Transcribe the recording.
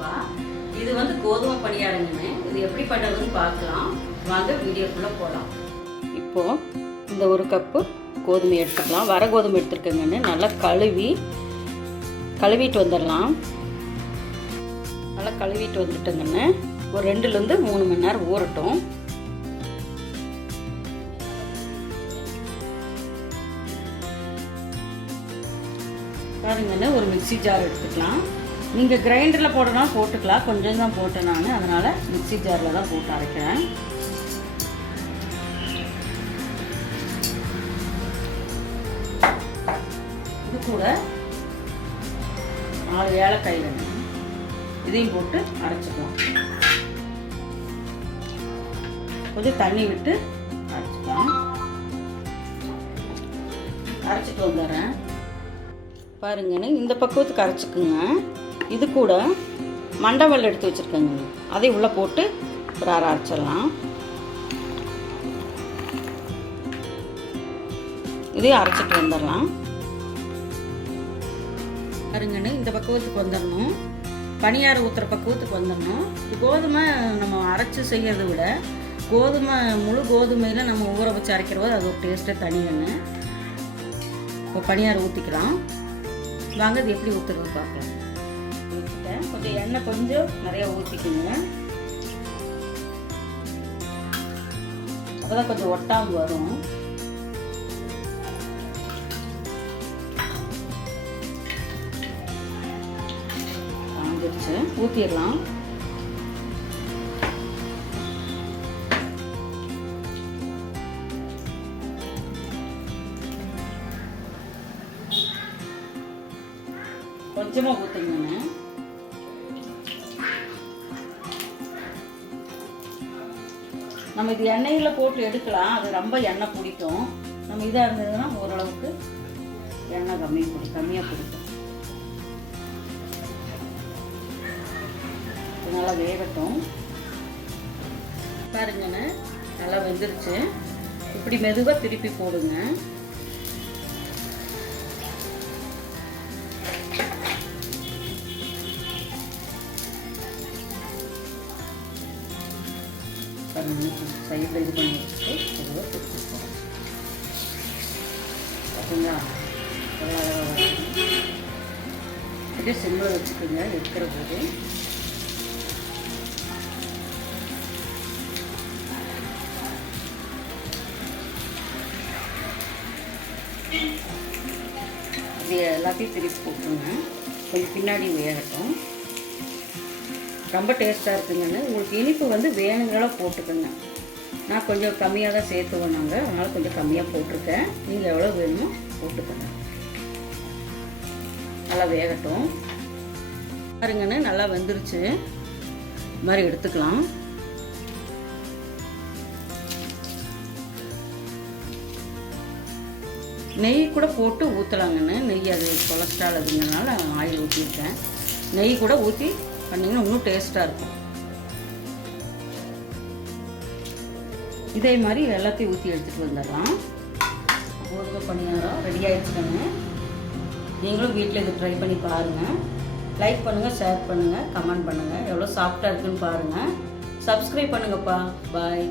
வணக்கம்ப்பா. இது வந்து கோதுமை பணியாரங்கன்னு. இது எப்படி பண்ணுறதுன்னு பார்க்கலாம். வாங்க வீடியோக்குள்ளே போகலாம். இப்போது இந்த ஒரு கப்பு கோதுமை எடுத்துக்கலாம். வர கோதுமை எடுத்துருக்கேங்கன்னு நல்லா கழுவிட்டு வந்துடலாம். நல்லா கழுவிட்டு வந்துட்டேங்கன்னு ஒரு 2லேருந்து 3 மணி நேரம் ஊறட்டும். பாருங்கன்னு ஒரு மிக்ஸி ஜார் எடுத்துக்கலாம். நீங்கள் கிரைண்டரில் போடணும் போட்டுக்கலாம். கொஞ்சம் தான் போட்டேன் நான், அதனால் மிக்ஸி ஜாரில் தான் போட்டு அரைக்கிறேன். இது கூட 4 ஏலக்காய் வேணும். இதையும் போட்டு அரைச்சிக்கலாம். கொஞ்சம் தண்ணி விட்டு அரைச்சிக்கலாம். அரைச்சிட்டு வந்துடுறேன். பாருங்கன்னு இந்த பக்குவத்துக்கு அரைச்சிக்குங்க. இது கூட மண்டவெல்லம் எடுத்து வச்சுருக்கேங்க, அதை உள்ளே போட்டு ஒரு அரைச்சிடலாம். இதையும் அரைச்சிட்டு வந்துடலாம். பாருங்கன்னு இந்த பக்குவத்துக்கு வந்துடணும். பனியாரம் ஊற்றுற பக்குவத்துக்கு வந்துடணும். கோதுமை நம்ம அரைச்சி செய்கிறத விட முழு கோதுமையில் நம்ம ஊற வச்சு அரைக்கிறபோது அது ஒரு டேஸ்ட்டே தனியானு. இப்போ பனியாரம் ஊற்றிக்கலாம். வாங்க இது எப்படி ஊற்றுறது பார்க்கலாம். ஊற்றிட்டேன். கொஞ்சம் எண்ணெய் கொஞ்சம் நிறையா ஊற்றிக்குங்க. அப்போ தான் கொஞ்சம் ஒட்டாமல் வரும். காஞ்சிருச்சு, ஊற்றிடலாம். கொஞ்சமாக ஊற்றுங்க. நம்ம இது எண்ணெயில் போட்டு எடுக்கலாம். அது ரொம்ப எண்ணெய் பிடிக்கும். நம்ம இதாக இருந்ததுன்னா ஓரளவுக்கு எண்ணெய் கம்மியாக பிடிக்கும். நல்லா வேகட்டும். பாருங்கன்னு நல்லா வெந்துருச்சு. இப்படி மெதுவாக திருப்பி போடுங்க. சைடில் இது பண்ணி வச்சுட்டு மெதுவாக திருப்பி பார்த்தீங்களா? அப்படியே சிம்மில் வச்சுக்கோங்க எடுக்கிற போது. அப்படியே எல்லாத்தையும் திருப்பி போட்டுருங்க. கொஞ்சம் பின்னாடி வேகட்டும். ரொம்ப டேஸ்ட்டாக இருக்குங்கன்னு. உங்களுக்கு இனிப்பு வந்து வேணுங்களோ போட்டுக்கோங்க. நான் கொஞ்சம் கம்மியாக தான் சேர்த்துவோம் நாங்கள், அதனால் கொஞ்சம் கம்மியாக போட்டிருக்கேன். நீங்கள் எவ்வளோ வேணுமோ போட்டுக்கோங்க. நல்லா வேகட்டும். பாருங்கன்னு நல்லா வெந்துருச்சு. இது மாதிரி எடுத்துக்கலாம். நெய் கூட போட்டு ஊற்றலாங்கன்னு. நெய் அது கொலஸ்ட்ரால் அதுங்கிறனால ஆயில் ஊற்றிருக்கேன். நெய் கூட ஊற்றி பண்ணிங்கன்னா இன்னும் டேஸ்ட்டாக இருக்கும். இதே மாதிரி எல்லாத்தையும் ஊற்றி எடுத்துகிட்டு வந்துடலாம். கோதுமை பணியாரம் ரெடி ஆகிடுச்சுக்கோங்க. நீங்களும் வீட்டில் இது ட்ரை பண்ணி பாருங்கள். லைக் பண்ணுங்கள், ஷேர் பண்ணுங்கள், கமெண்ட் பண்ணுங்கள். எவ்வளோ சாஃப்டாக இருக்குன்னு பாருங்கள். சப்ஸ்கிரைப் பண்ணுங்கப்பா. பாய்.